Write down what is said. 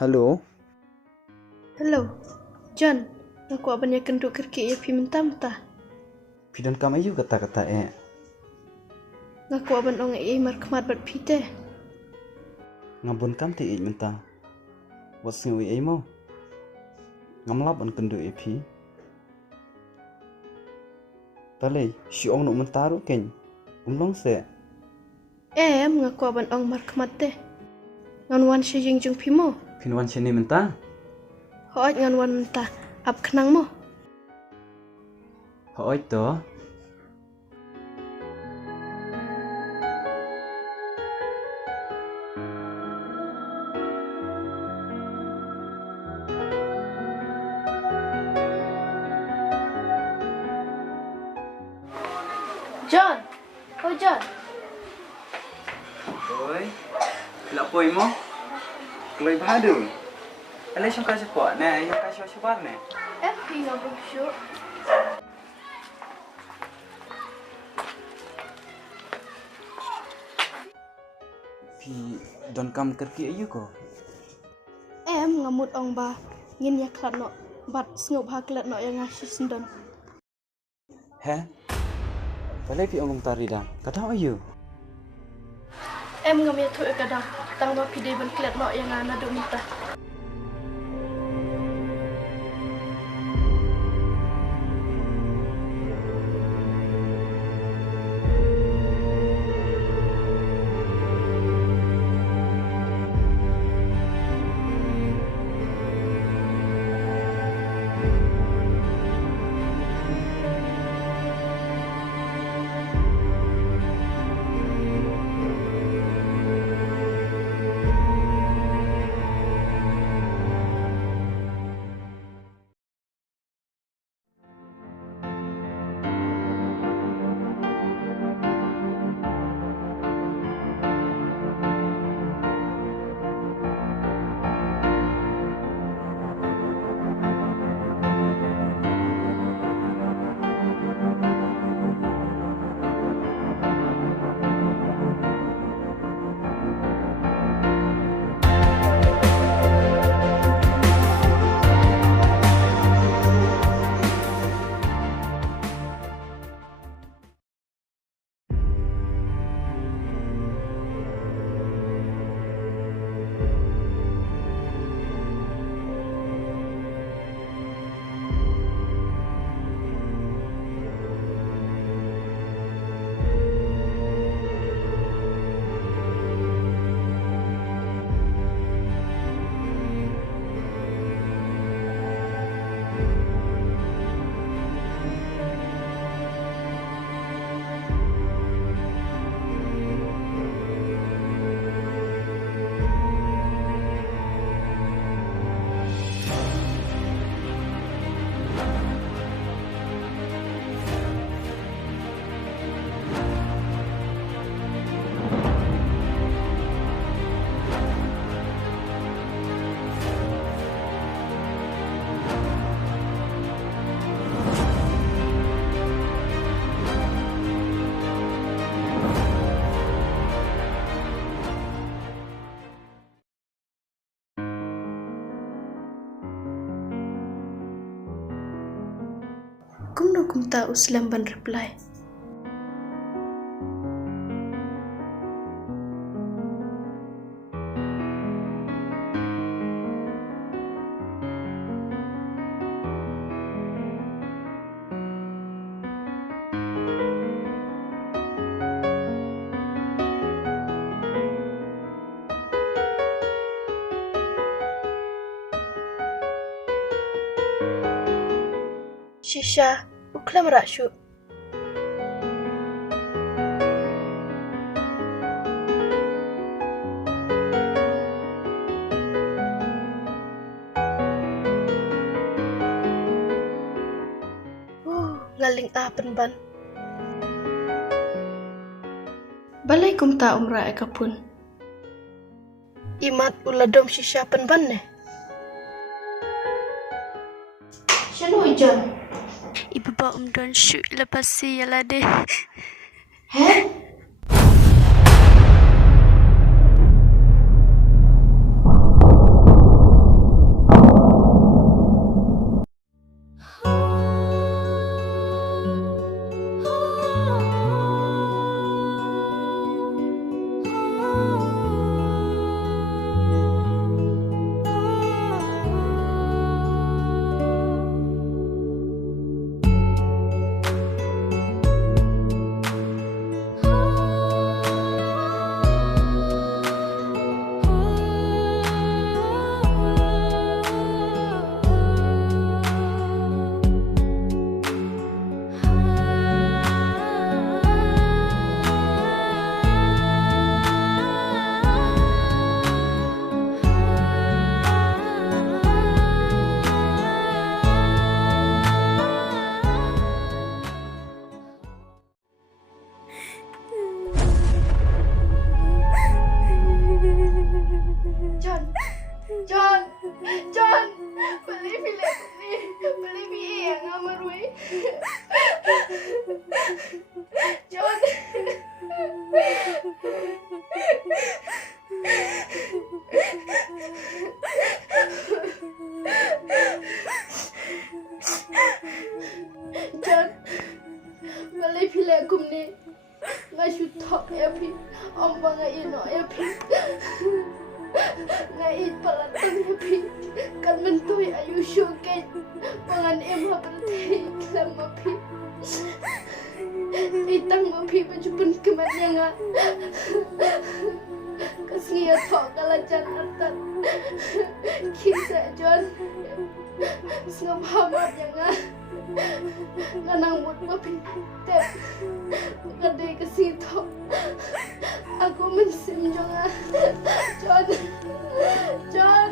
Halo, Hello, John. Ngaku abang yakin duk kerki ya pi mentah-mentah. pidon kam ayu kata-kata Ngaku abang ong markmat bat pi teh. ngabun kam ti mentah. Wat singu mo. Ngamlap an kendu pi. Talay, si ong nuk mentaru ken. Umlong se. Ngaku abang ong markmat teh. Ngan wan si jing pi mo. Pinwan sini mentah. Hoat ngan wan mentah. Ap kenang mo. Hoi to. John. Oh John. Oi. Lapoi mo. Kloi bahadu. Alay siyang kasipot na, yung kasipot na. Pi ngaku syuk. Pi don kam kerki ayu ko. Ngamut ong ba. Ngin ya klat no. Bat sengup ha klat no yang ngasih sendon. He? Talay pi ong tari dah. Kata ayu. Ngam ya tu kadang. Tang ba pi dei ban klat no yang ana duk mentah. Kum tak uslam ban reply. Shisha, uklam rakshu. Ngaling apen ban. Balai kum ta umra ekapun. Imat uladom shisha pen ban ne. Shanu John. Ibu bawa don shoot lepas si yalah deh. Heh? John. John. Malay pila kum ni. Ngashu thok epi. Omba nga ino epi. Nga it palatang epi. Kan mentoy ayu syuket. Pangan emha bertei kelam api. Itang api berjumpa kematnya nga. Kasih thok kalajan atat. Kisah John. Sengap hamat yang nga. Kanang mut api. Tep. Kadai kasih thok. Aku mensim jo nga. John. John.